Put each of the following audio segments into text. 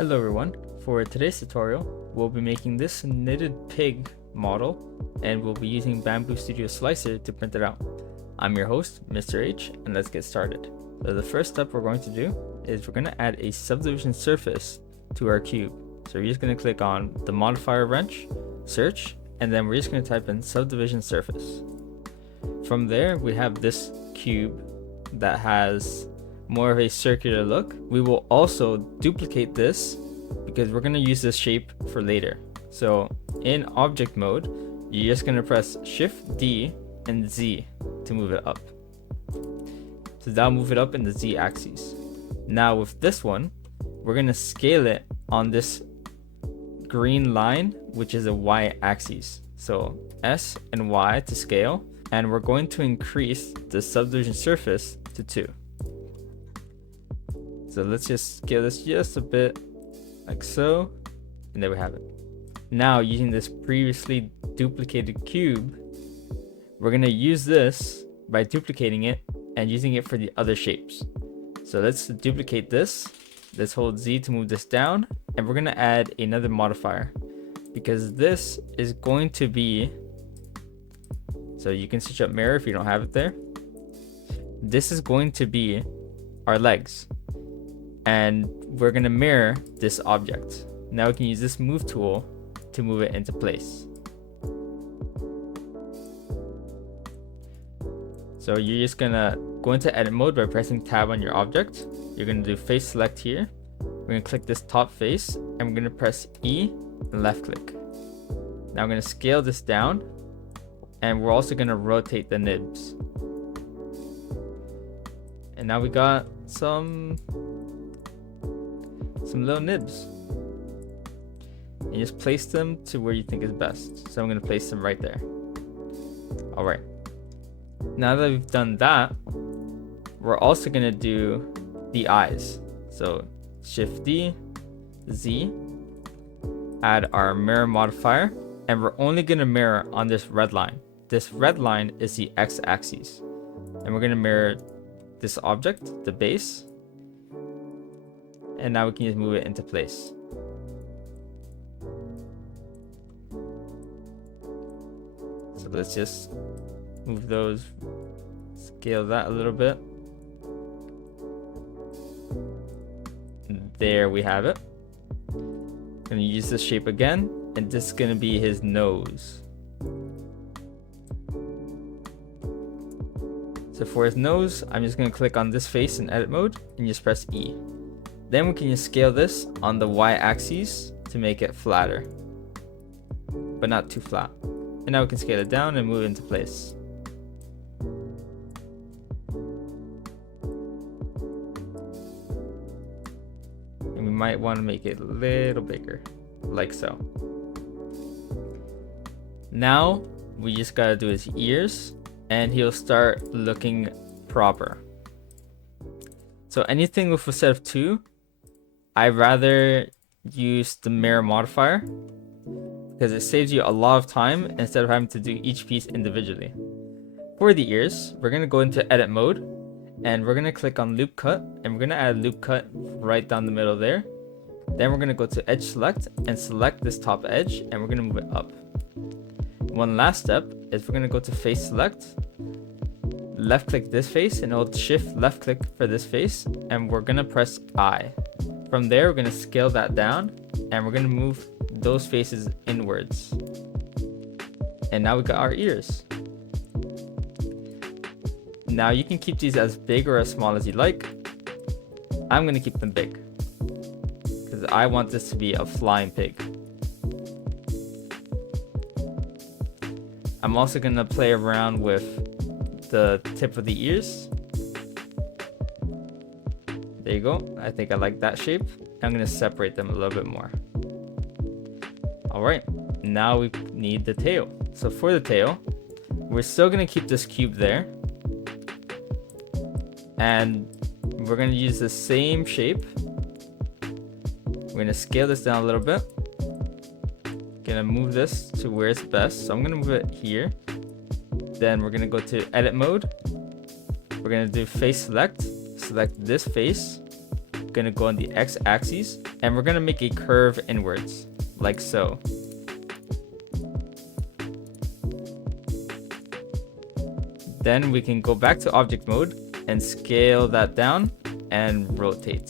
Hello everyone, for today's tutorial we'll be making this knitted pig model and we'll be using Bambu Studio Slicer to print it out. I'm your host, Mr. H, and let's get started. So the first step we're going to do is we're going to add a subdivision surface to our cube. So we're just going to click on the modifier wrench, search, and then we're just going to type in subdivision surface. From there we have this cube that has more of a circular look. We will also duplicate this because we're going to use this shape for later. So in object mode, you're just going to press Shift D and Z to move it up. So that'll move it up in the Z axis. Now with this one, we're going to scale it on this green line, which is a Y axis. So S and Y to scale, and we're going to increase the subdivision surface to 2. So let's just scale this just a bit, like so, and there we have it. Now using this previously duplicated cube, we're gonna use this by duplicating it and using it for the other shapes. So let's duplicate this. Let's hold Z to move this down, and we're gonna add another modifier because this is going to be, so you can switch up mirror if you don't have it there. This is going to be our legs. And we're going to mirror this object. Now we can use this move tool to move it into place. So you're just going to go into edit mode by pressing tab on your object. You're going to do face select here. We're going to click this top face and we're going to press E and left click. Now I'm going to scale this down, and we're also going to rotate the nibs. And now we got some little nibs, and just place them to where you think is best. So I'm going to place them right there. All right, now that we've done that, we're also going to do the eyes. So Shift D, Z, add our mirror modifier, and we're only going to mirror on this red line. This red line is the X axis, and we're going to mirror this object, the base. And now we can just move it into place. So let's just move those, scale that a little bit. There we have it. Gonna use this shape again, and this is gonna be his nose. So for his nose, I'm just gonna click on this face in edit mode and just press E. Then we can just scale this on the Y axis to make it flatter, but not too flat. And now we can scale it down and move it into place. And we might want to make it a little bigger, like so. Now we just gotta do his ears, and he'll start looking proper. So anything with a set of 2, I'd rather use the mirror modifier because it saves you a lot of time instead of having to do each piece individually. For the ears, we're going to go into edit mode, and we're going to click on loop cut, and we're going to add a loop cut right down the middle there. Then we're going to go to edge select and select this top edge, and we're going to move it up. One last step is we're going to go to face select, left click this face, and hold shift left click for this face, and we're going to press I. From there, we're going to scale that down, and we're going to move those faces inwards. And now we got our ears. Now you can keep these as big or as small as you like. I'm going to keep them big because I want this to be a flying pig. I'm also going to play around with the tip of the ears. There you go. I think I like that shape. I'm going to separate them a little bit more. All right, now we need the tail. So for the tail, we're still going to keep this cube there. And we're going to use the same shape. We're going to scale this down a little bit. Going to move this to where it's best. So I'm going to move it here. Then we're going to go to edit mode. We're going to do face select. Select this face. Gonna go on the X axis and we're gonna make a curve inwards, like so. Then we can go back to object mode and scale that down and rotate.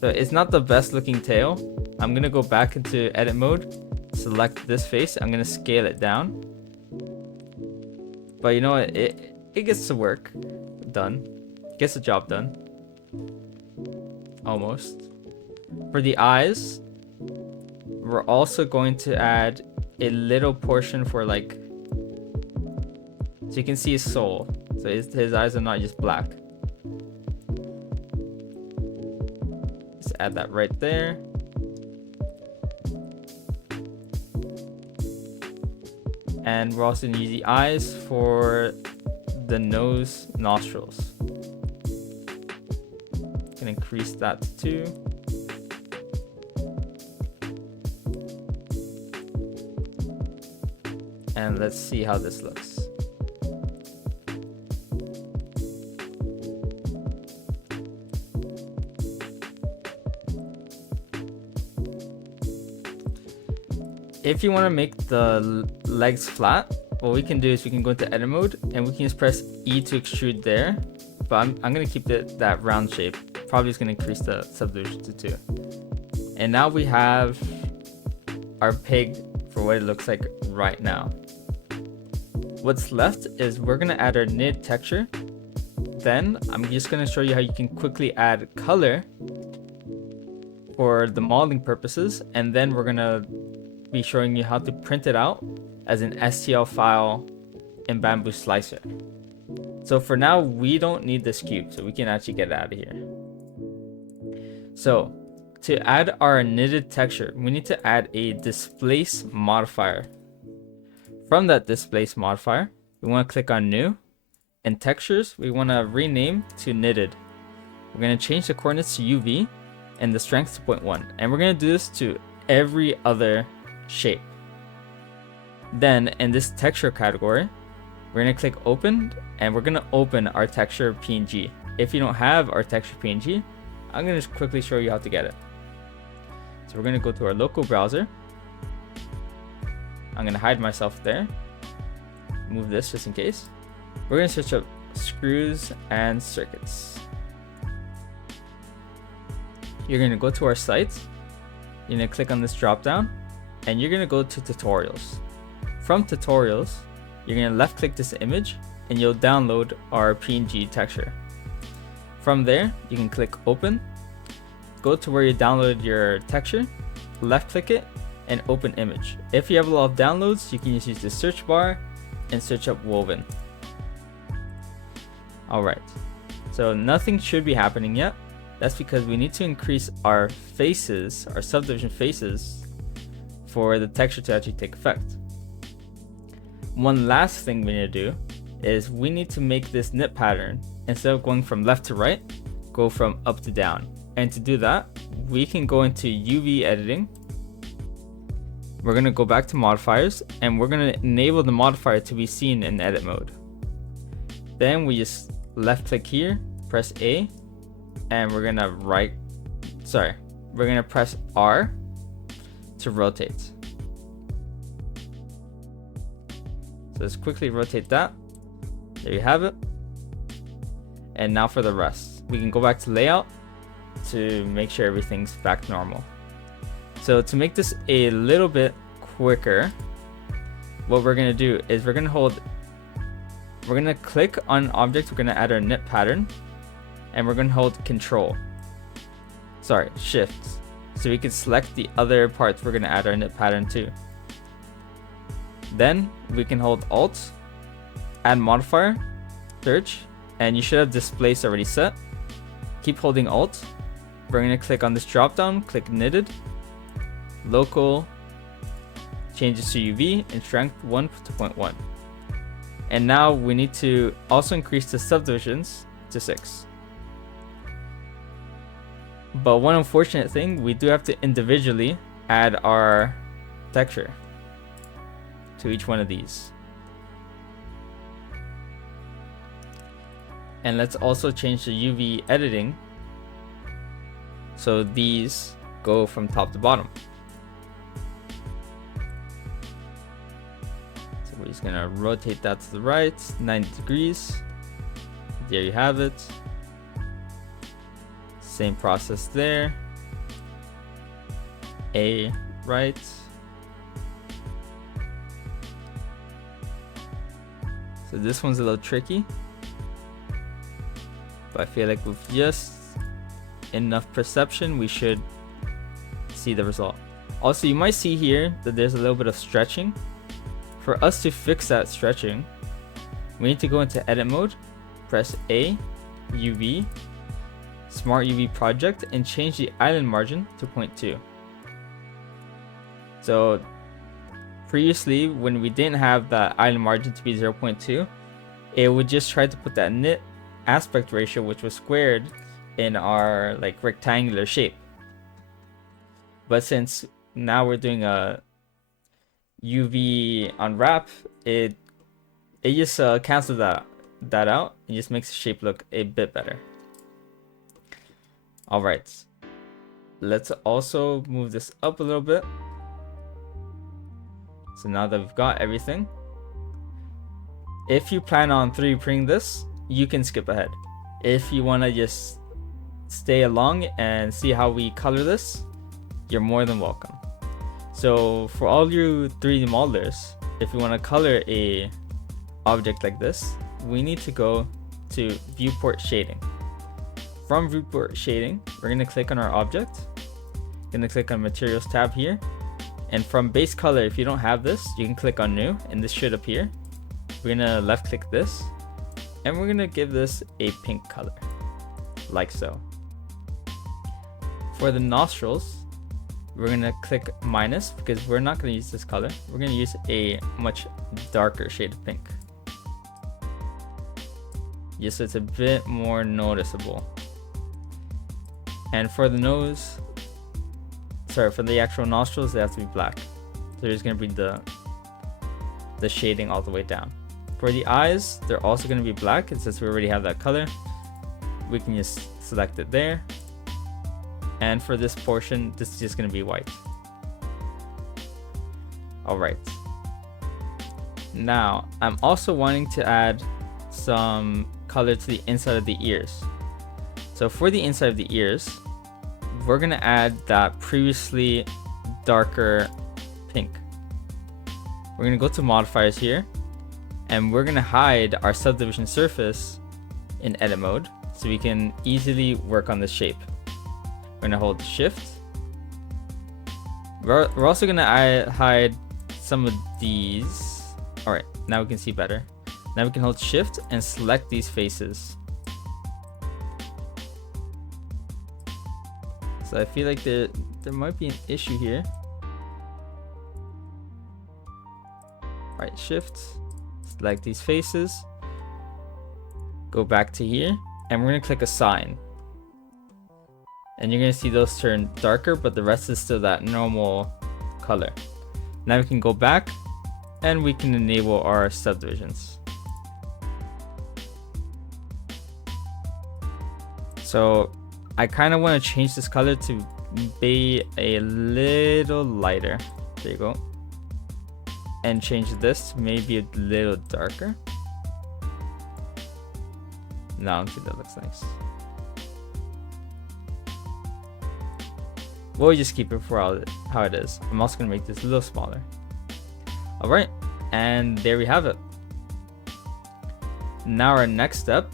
So it's not the best looking tail. I'm gonna go back into edit mode, select this face, I'm gonna scale it down. But you know what, it gets the work done, gets the job done. Almost. For the eyes, we're also going to add a little portion for like, so you can see his soul. So his eyes are not just black. Just add that right there. And we're also going to use the eyes for the nose, nostrils. Can increase that to 2. And let's see how this looks. If you want to make the legs flat, what we can do is we can go into edit mode and we can just press E to extrude there. But I'm going to keep that round shape. Probably just going to increase the subdivision to 2. And now we have our pig for what it looks like right now. What's left is we're going to add our knitted texture. Then I'm just going to show you how you can quickly add color for the modeling purposes. And then we're going to be showing you how to print it out as an STL file in Bambu Slicer. So for now, we don't need this cube, so we can actually get it out of here. So to add our knitted texture, we need to add a displace modifier. From that displace modifier, we want to click on new, and textures, we want to rename to knitted. We're going to change the coordinates to UV and the strength to 0.1, and we're going to do this to every other shape. Then in this texture category, we're going to click open, and we're going to open our texture PNG. If you don't have our texture PNG, I'm going to just quickly show you how to get it. So we're going to go to our local browser. I'm going to hide myself there. Move this just in case. We're going to search up screws and circuits. You're going to go to our site. You're going to click on this drop down, and you're going to go to tutorials. From tutorials, you're going to left click this image and you'll download our PNG texture. From there, you can click open, go to where you downloaded your texture, left click it, and open image. If you have a lot of downloads, you can just use the search bar and search up woven. Alright, so nothing should be happening yet. That's because we need to increase our faces, our subdivision faces, for the texture to actually take effect. One last thing we need to do is we need to make this knit pattern, instead of going from left to right, go from up to down. And to do that, we can go into UV editing. We're going to go back to modifiers, and we're going to enable the modifier to be seen in edit mode. Then we just left click here, press A, and we're going to press R to rotate. So let's quickly rotate that. There you have it. And now for the rest, we can go back to layout to make sure everything's back normal. So to make this a little bit quicker, what we're going to do is we're going to click on object, we're going to add our knit pattern, and we're going to hold shift, so we can select the other parts we're going to add our knit pattern to. Then we can hold alt, add modifier, search, and you should have displace already set. Keep holding alt. We're going to click on this drop down, click knitted, local, changes to UV, and strength 1 to 0.1. And now we need to also increase the subdivisions to 6. But one unfortunate thing, we do have to individually add our texture to each one of these. And let's also change the UV editing So these go from top to bottom. So we're just gonna rotate that to the right, 90 degrees. There you have it. Same process there. A right. So this one's a little tricky, but I feel like with just enough perception, we should see the result. Also, you might see here that there's a little bit of stretching. For us to fix that stretching, we need to go into edit mode, press A, UV, Smart UV project, and change the island margin to 0.2. So previously, when we didn't have that island margin to be 0.2, it would just try to put that knit aspect ratio, which was squared, in our like rectangular shape. But since now we're doing a UV unwrap, it just cancels that out. It just makes the shape look a bit better. All right, let's also move this up a little bit. So now that we've got everything, if you plan on 3D printing this, you can skip ahead. If you want to just stay along and see how we color this, you're more than welcome. So for all you 3D modelers, if you want to color a object like this, we need to go to viewport shading. From viewport shading, we're going to click on our object, going to click on materials tab here, and from base color, if you don't have this, you can click on new and this should appear. We're going to left click this and we're going to give this a pink color, like so. For the nostrils, we're going to click minus because we're not going to use this color. We're going to use a much darker shade of pink, just so it's a bit more noticeable. And for the nose, for the actual nostrils, they have to be black. So there's going to be the shading all the way down. For the eyes, they're also going to be black, and since we already have that color, we can just select it there. And for this portion, this is just going to be white. All right. Now, I'm also wanting to add some color to the inside of the ears. So for the inside of the ears, we're going to add that previously darker pink. We're going to go to modifiers here, and we're going to hide our subdivision surface in edit mode so we can easily work on this shape. We're going to hold shift. We're also going to hide some of these. All right, now we can see better. Now we can hold shift and select these faces. So I feel like there might be an issue here. Right, shift, select these faces, go back to here, and we're gonna click assign. And you're gonna see those turn darker, but the rest is still that normal color. Now we can go back and we can enable our subdivisions. So I kind of want to change this color to be a little lighter. There you go. And change this to maybe a little darker. Now I think that looks nice. We'll just keep it for how it is. I'm also going to make this a little smaller. Alright, and there we have it. Now our next step,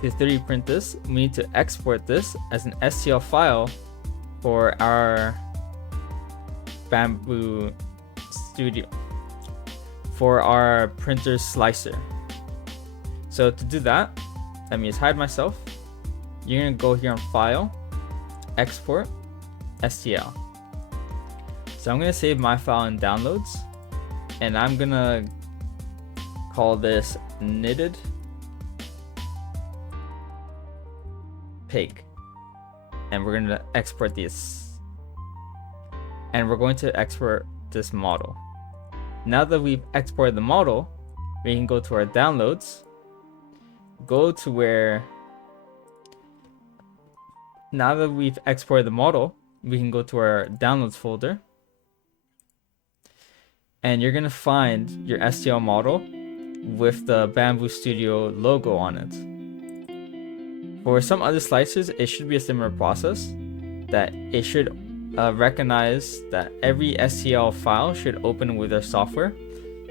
to 3D print this, we need to export this as an STL file for our Bambu Studio, for our printer slicer. So to do that, let me just hide myself. You're gonna go here on File, Export, STL. So I'm gonna save my file in Downloads, and I'm gonna call this Knitted Pig, and we're going to export this, and we're going to export this model. Now that we've exported the model, we can go to our downloads, go to where Now that we've exported the model, we can go to our downloads folder, and you're gonna find your STL model with the Bambu Studio logo on it. For some other slicers, it should be a similar process, that it should recognize that every STL file should open with our software,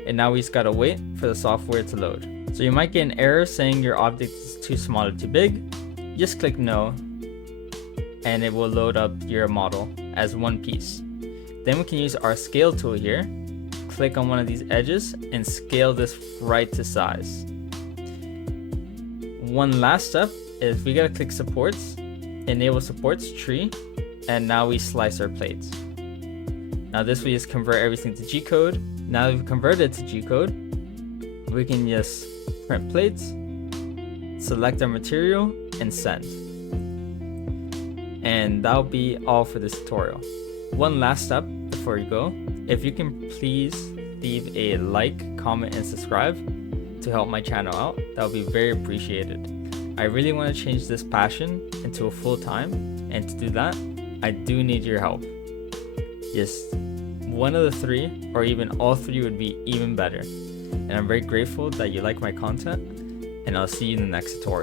and now we just gotta wait for the software to load. So you might get an error saying your object is too small or too big. Just click no, and it will load up your model as one piece. Then we can use our scale tool here, click on one of these edges and scale this right to size. One last step is we gotta click supports, enable supports tree, and now we slice our plates. Now this will just convert everything to G-code. Now that we've converted it to G-code, we can just print plates, select our material, and send. And that'll be all for this tutorial. One last step before you go, if you can please leave a like, comment, and subscribe to help my channel out, that would be very appreciated. I really want to change this passion into a full-time, and to do that, I do need your help. Just one of the three, or even all three, would be even better. And I'm very grateful that you like my content, and I'll see you in the next tutorial.